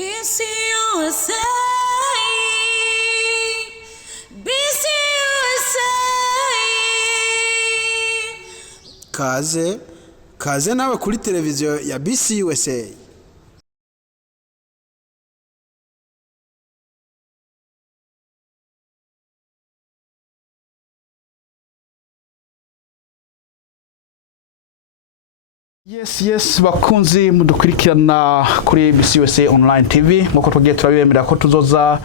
BC USA, BC USA. Kaze nawe kuri televiziyo ya BC USA. Yes bakunzi mudukurikirana kuri BC USA online TV nk'uko tugiye turabemera ko tuzoza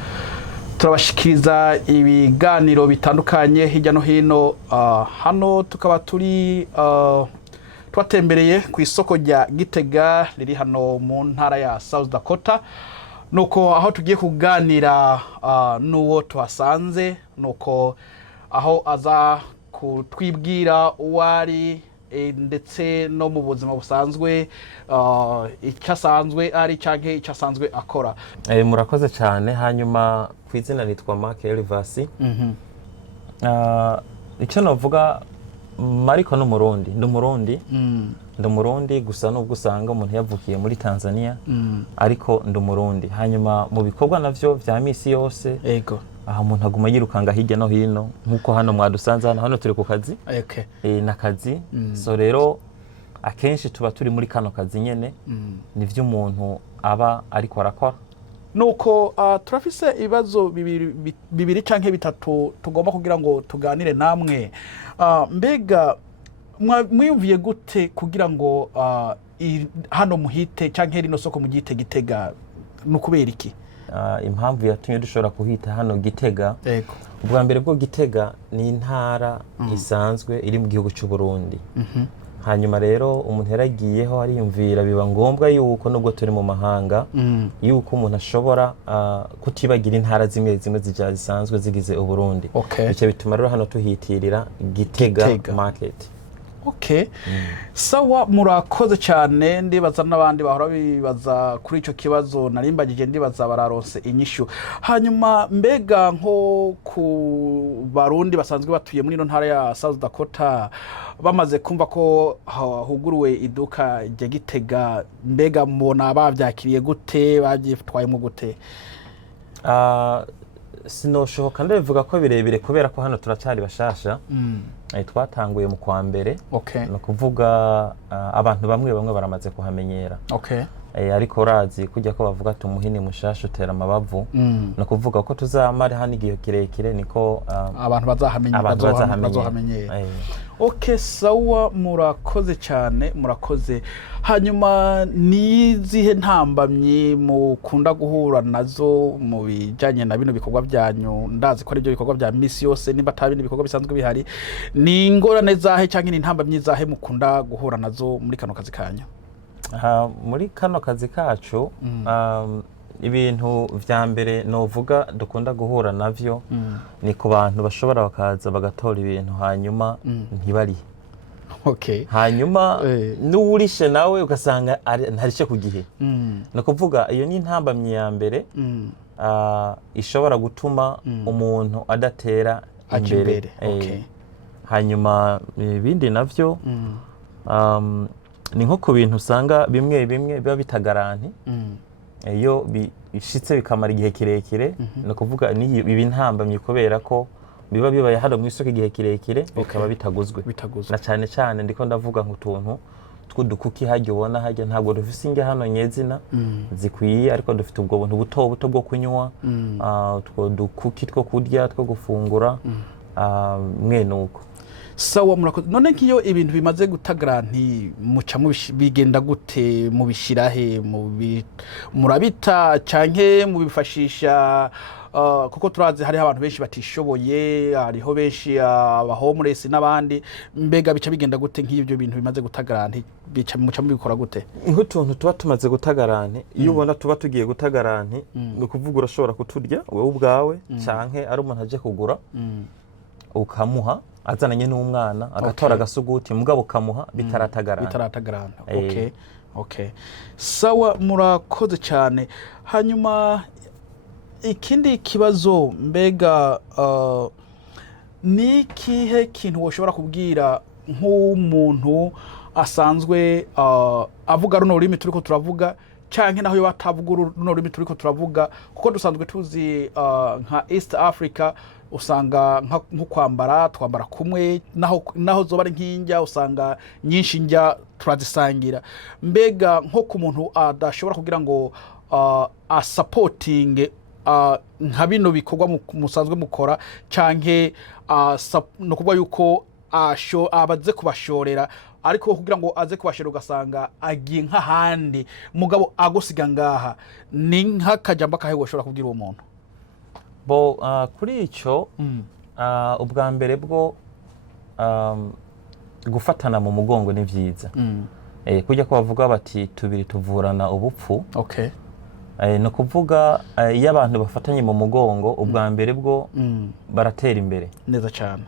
turabashikiriza ibiganiro bitandukanye hirya no hino. Hano tukaba turi twatembereye ku isoko rya GITEGA riri hano mu ntara ya South Dakota, nuko aho tugiye kuganira n'uwo tuhasanze, nuko aho aza kutwibwira uwari ndetse no mu buzima busanzwe icyo asanzwe ari canke icyo asanzwe akora. Murakoze cyane. Hanyuma ku izina nitwa Mark Elivasi. Icyo navuga Mariko n'umurundi ndumurundi gusa nubwo usanga umuntu yavukiye muri Tanzania, ariko ndumurundi. Hanyuma mu bikorwa navyo vya misi yose ego aha umuntu aguma yirukanga hirya no hino nkuko hano mwadusanze hano turi ku kazi. Nakazi so rero akenshi tuba turi muri kano kazi nyene nivyo umuntu aba ariko arakora. Nuko turafise ibibazo bibiri canke bitatu tugomba kugira ngo tuganire namwe. Mbega mwiyumviye gute kugira ngo hano muhite canke rino soko mu GITEGA nukubera iki? Impamvu yatumye dushobora kuhita hano GITEGA, ubwa mbere bwo GITEGA ni intara isanzwe iri mu gihugu cy'u Burundi. Hanyuma rero umuntu yaragiyeho ariyumvira biba ngombwa yuko nubwo turi mu mahanga yuko umuntu ashobora kutibagira intara zimwe zisanzwe zigize u Burundi. Bice bituma rero hano tuhitirira GITEGA market. Sawa, murakoze cyane. Ndibaza n'abandi bahora bibaza kuri ico kibazo narimbagije, ndibaza bararonse inyishu. Hanyuma mbega nko ku Barundi basanzwe batuye muri no ntara ya South Dakota, bamaze kumva ko huguruwe iduka rya GITEGA, mbega mbona bavyakiriye gute, bavyitwayemo gute? Sinoshoka ndabivuga ko birebire kubera ko hano turacyari bashasha. Twatanguye mu kwa mbere, no kuvuga abantu bamwe baramaze kuhamenyera. Ariko urazi kujya ko bavuga ati umuhini mushasha utera amabavu, no kuvuga ko tuzamara hano igihe kirekire niko abantu bazahamenyera. Sawa, murakoze cyane, murakoze. Hanyuma nizihe ntambamye mukunda guhura nazo mu bijanye na bino bikorwa byanyu? Ndazi ko ari byo bikorwa bya misi yose, niba atabindi bikorwa bisanzwe bihari, ni ingorane zahe canke ni ntambamye zahe mukunda guhura nazo muri kano kazi kanyu? Muri kano kazi kacu ibintu vya mbere novuga dukunda guhura navyo ni ku bantu bashobora bakaza bagatora ibintu hanyuma ntibari. Hanyuma n'uwurishe nawe ugasanga ntarishe ku gihe. No kuvuga iyo ni intambamye ya mbere ishobora gutuma umuntu adatera imbere. Hanyuma ibindi navyo ni nko ku bintu usanga bimwe biba bitagaranti iyo bishitse bikamara igihe kirekire. No kuvuga ni ibintambamye kubera ko biba bibaye hano mu isoko igihe kirekire bikaba bitaguzwe. Na cyane ndiko ndavuga nk'utuntu tw'udukuki hajya ubona hajya ntabwo dufise inge hano nyezina zikwiye, ariko dufite ubwo buntu buto bwo kunywa, two dukuki two kurya two gufungura mwenuko. Sawa, murakoze. None nkiyo ibintu bimaze gutagaranti muca bigenda gute, mubishirahe, murabita canke mubifashisha? Kuko turazi hari abantu benshi batishoboye, hariho benshi abahomeless n'abandi. Mbega bica bigenda gute nk'ibyo bintu bimaze gutagaranti, bica muca mubikora gute? Nk'utuntu tuba tumaze gutagaranti, iyo ubona tuba tugiye gutagaranti, no kuvuga urashobora kuturya wewe ubwawe canke ari umuntu aje kugura ukamuha azananye n'umwana agatora agasuguti mugabo kamuha bitaratagarana. Sawa, murakoze cyane. Hanyuma ikindi kibazo, mbega ni kihe kintu woshobora kubwira nk'umuntu asanzwe avuga runo rurimi turiko turavuga canke naho yo batavuga runo rurimi turiko turavuga kuko dusanzwe tuzi nka East Africa usanga nko twambara kumwe naho zoba ari nk'injya usanga nyinshi njya turazisangira mbega nko ku muntu adashobora kugira ngo supporting nka bino bikorwa musanzwe mukora canke no kuvuga yuko abaze kubashorera ariko kugira ngo aze kubashora ugasanga agiye nk'ahandi mugabo agusiga ngaha ni nk'akajamba kahe woshobora kubwira uwo muntu bo kuri icyo ubwa mbere bwo gufatana mu mugongo ni byiza kujya ko bavuga bati tubiri tuvurana ubupfu no kuvuga iyo abantu bafatanye mu mugongo ubwa mbere bwo baratera imbere neza cyane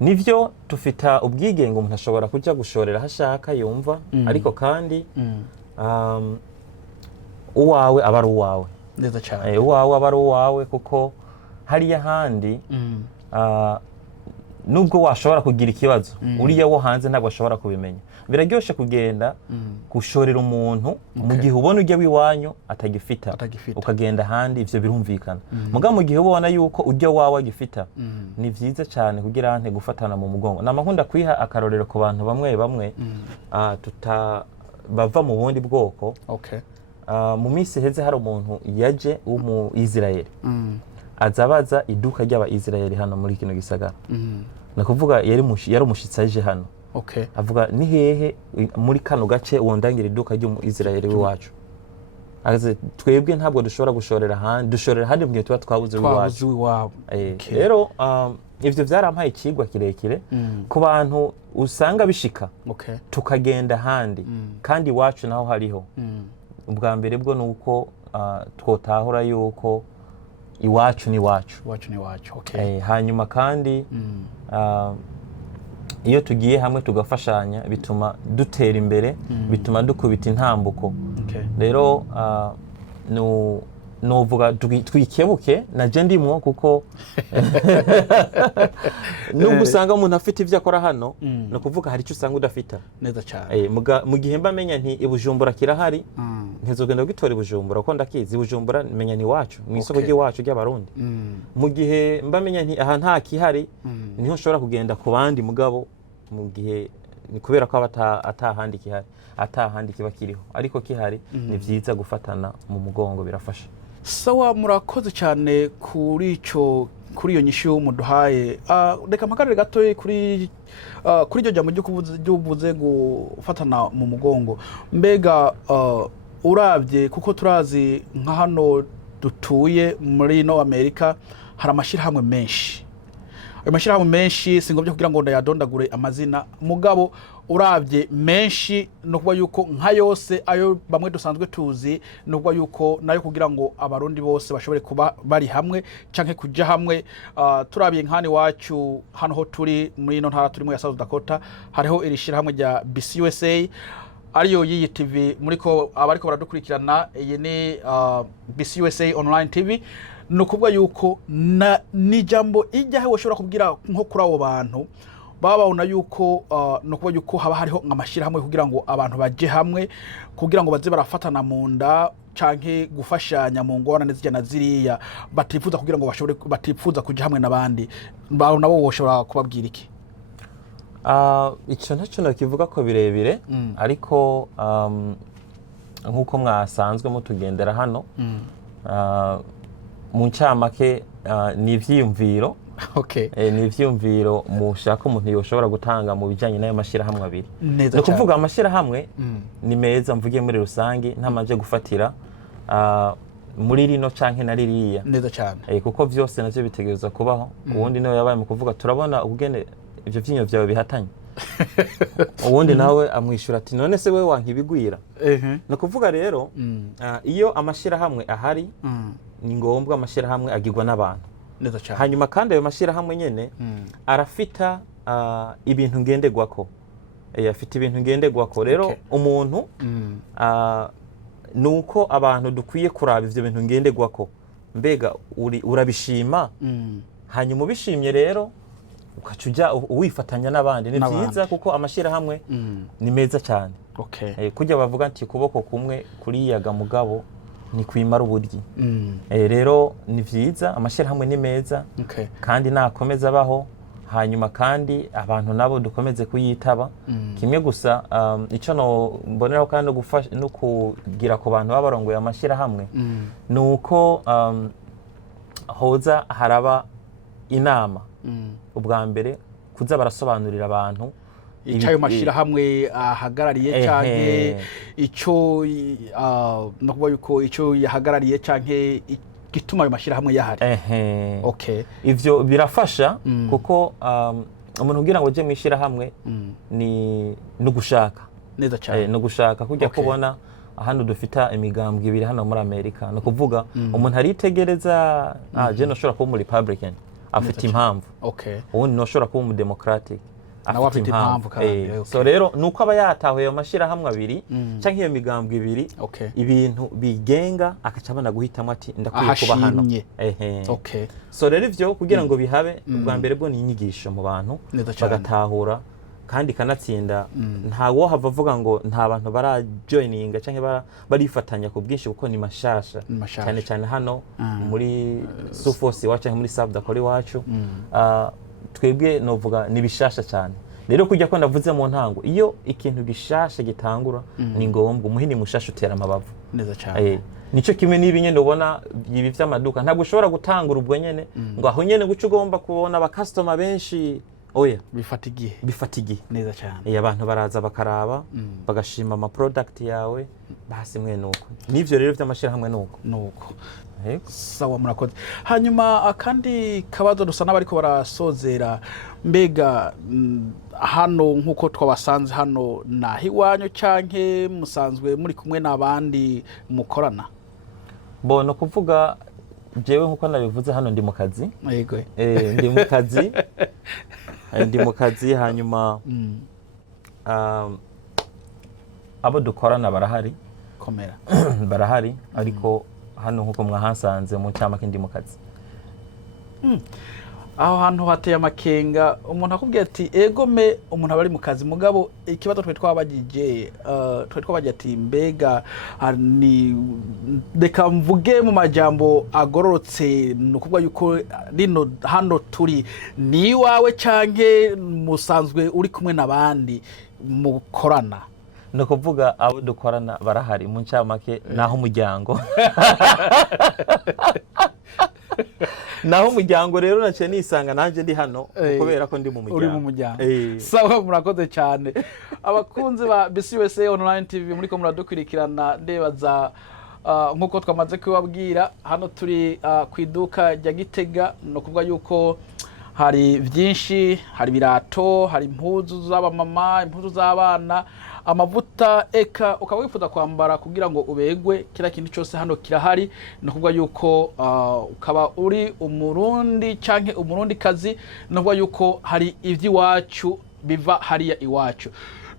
nivyo tufita ubwigenge umuntu ashobora kujya gushorera hashaka yumva ariko kandi uwawe aba ari uwawe neza cyane uwawe aba ari uwawe kuko hariya handi nubwo washobora kugira ikibazo uriya wo hanze ntabwo ashobora kubimenya biraryoshe kugenda gushorera umuntu mu gihe ubona ujya wiwanyu atagifita ukagenda ahandi ivyo birumvikana mugabo mu gihe ubona yuko ujya wawe agifita ni vyiza cyane kugira ante gufatana mu mugongo namakunda kwiha akarorero ku bantu bamwe bava mu bundi bwoko mu minsi heze hari umuntu yaje w'umu Israel azabaza iduka ry'aba Israel hano muri kino gisagara nakuvuga yari umushitsi aje hano avuga ni hehe muri kano gace wondangira iduka ry'umu Israel w'iwacu aze twebwe ntabwo dushobora dushorera handi mu gihe tuba twabuze w'iwacu rero ivyo vyarampaye ikigwa kirekire ku bantu usanga bishika tukagenda handi kandi iwacu naho hariho ubwa mbere bwo nuko twotahura yuko iwacu ni wacu hanyuma kandi iyo tugiye hamwe tugafashanya bituma dutera imbere bituma dukubita intambuko rero novuga twikebuke naje ndimwo kuko nubwo usanga umuntu afite ivyo akora hano no kuvuga hari icyo usanga udafita neza cyane mu gihe mba menya nti ibujumbura kirahari ntizogenda gutora ibujumbura uko ndakizi ibujumbura menya ni wacu mu isoko ry'iwacu ry'abarundi mu gihe mba menya nti aha nta kihari niho nshobora kugenda ku bandi mugabo mu gihe ni kubera ko atahandi kihari atahandi kiba kiriho ariko kihari ni vyiza gufatana mu mugongo birafasha sawa murakoze cyane kuri iyo nyishu muduhaye reka mpakarire gato kuri iryo jambo ry'uvuze gufatana mu mugongo mbega urabye kuko turazi nka hano dutuye muri no Amerika hari amashirahamwe menshi ayo mashirahamwe menshi singobye kugira ngo ndayadondagure amazina mugabo urabye menshi no kuba yuko nka yose ayo bamwe dusanzwe tuzi no kuba yuko nayo kugira ngo abarundi bose bashobore kuba bari hamwe canke kuja hamwe turabye nkani wacu hano ho turi muri no ntara turi mu ya South Dakota hariho irishira hamwe rya BCUSA ariyo yiyi TV muriko abariko baradukurikirana iyi ni BCUSA online TV no kuvuga yuko ni jambo ijyahe washobora kubwira nko kuri abo bantu bababona yuko no kuvuga yuko haba hariho nkamashira hamwe kugira ngo abantu baje hamwe kugira ngo baze barafatana mu nda canke gufashanya mu ngorane zijana ziriya batifuza kugira ngo bashobore batifuza kuja hamwe nabandi nabo woshobora kubabwira iki icyo ntacyo nakivuga ko birebire ariko nkuko mwasanzwe mutugendera hano mu ncamake ni ivyiyumviro ni ivyiyumviro mushaka umuntu yoshobora gutanga mu bijanye n'ayo mashirahamwe abiri no kuvuga amashirahamwe ni meza mvugiye muri rusangi ntamaje gufatira muri rino canke na ririya neza cyane kuko vyose navyo bitegereza kubaho ubundi nawe yabaye mu kuvuga turabona ubugene ivyo vyinyo vyawe bihatanye ubundi nawe amwishura ati none se wewe wankibigwira no kuvuga rero iyo amashirahamwe ahari ni ngombwa amashirahamwe agirwa n'abantu hanyuma kandi ayo mashirahamwe nyene arafita ibintu ngendegwako afite ibintu ngendegwako rero umuntu nuko abantu dukwiye kuraba ivyo bintu ngendegwako mbega urabishima hanyuma ubishimye rero ukacuja uwifatanya n'abandi ni byiza kuko amashirahamwe ni meza cyane Okay. Kujya bavuga ati kuboko kumwe kuriyaga mugabo ni kwimara uburyi. Rero ni vyiza amashirahamwe ni meza kandi nakomeza abaho hanyuma kandi abantu nabo dukomeze kuyitaba kimwe gusa ico no mboneraho kandi no kugira ku bantu babarongoye amashirahamwe nuko hoza haraba inama ubwa mbere kuza barasobanurira abantu icayo mashirahamwe ahagarariye canke ico no kuba yuko ico yahagarariye canke gituma ayo mashirahamwe yahari. Okay. Ivyo birafasha kuko umuntu kugira ngo je mwishirahamwe ni gushaka neza cyane no gushaka kujya kubona hano dufita imigambwe ibiri hano muri Amerika no kuvuga umuntu aritegereza je no shora kuba mu Republican afite impamvu ubundi no shora kuba mu Democratic afite impamvu so rero nuko aba yatahuye amashirahamwe abiri canke iyo migambwe ibiri ibintu bigenga akacabana guhitamo ati ndakwiye kuba hano so rero ivyo kugira ngo bihabe ubwa mbere bwo ni inyigisho mu bantu bagatahura kandi kanatsinda ntawo hava avuga ngo nta bantu barajoininga canke barifatanya ku bwinshi kuko ni mashasha cyane cyane hano muri Sufosi wacu muri South Dakota wacu twebwe novuga ni bishasha cyane rero kujya ko ndavuze mu ntango iyo ikintu gishasha gitangura ni ngombwa umuhini mushasha utera amabavu neza cyane nico kimwe n'ibinye ndobona ibi vy'amaduka ntabwo ushobora gutangura ubwo nyene ngo aho nyene guca ugomba kubona aba customer benshi oya bifatigiye neza cyane abantu baraza bakaraba bagashima ama product yawe basi mwe nuko nivyo rero vy'amashirahamwe nuko sawa murakoze hanyuma akandi kabazo dusa n'abariko barasozera mbega hano nkuko twabasanze hano nahi wanyu canke musanzwe muri kumwe n'abandi mukorana no kuvuga jewe nkuko nabivuze hano ndi mu kazi yego ndi mu kazi hanyuma abo dukorana barahari komera barahari ariko hano nkuko mwahasanze mu cyamake ndi mu kazi aho hantu hateye amakenga umuntu akubwiye ati egome umuntu abari mu kazi mugabo ikibazo twe twabagije ati mbega ni reka mvuge mu majambo agororotse nukuvuga yuko rino hano turi ni wawe canke musanzwe uri kumwe n'abandi mukorana no kuvuga abo dukorana barahari mu cyamake naho umuryango naho umuryango rero naciye nisanga nanje ndi hano kubera ko ndi mu muryango uri mu muryango sawa murakoze cyane abakunzi ba BCUSA online TV muri ko muradukurikirana ndebaza nkuko twamaze kubabwira hano turi ku iduka rya Gitega no kuvuga yuko hari byinshi hari birato hari impuzu z'abamama impuzu z'abana amavuta eka ukaba wifuza kwambara kugira ngo ubegwe kila kintu cyose hano kirahari no kuvuga yuko ukaba uri umurundi canke umurundi kazi no kuvuga yuko hari ivy'iwacu biva hariya iwacu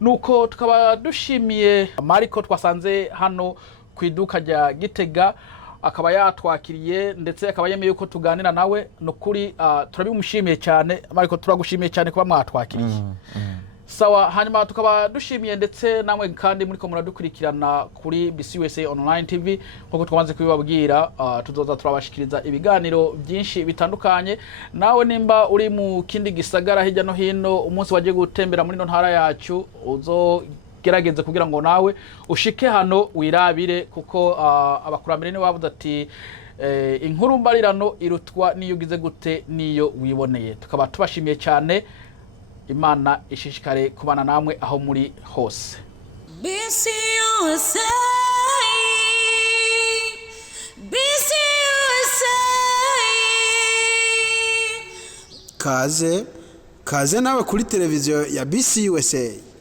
nuko tukaba dushimiye Mariko twasanze hano ku iduka rya Gitega akaba yatwakiriye ndetse akaba yemeye yuko tuganira nawe no kuri turabimushimiye cyane Mariko turagushimiye cyane kuba mwatwakiriye sawa hanyuma tukaba dushimiye ndetse namwe kandi muri ko muradukurikirana kuri BCUSA online TV nkuko twamaze kubibabwira tuzoza turabashikiriza ibiganiro byinshi bitandukanye nawe nimba uri mu kindi gisagara hirya no hino umunsi waje gutembera muri no ntara yacu uzogerageze kugira ngo nawe ushike hano wirabire kuko abakurambere ni bavuze ati inkuru mbarirano irutwa niyo ugize gute niyo wiboneye tukaba tubashimiye cyane Imana ishishikare kubana namwe aho muri hose. BCUSA kaze nawe kuri televiziyo ya BCUSA.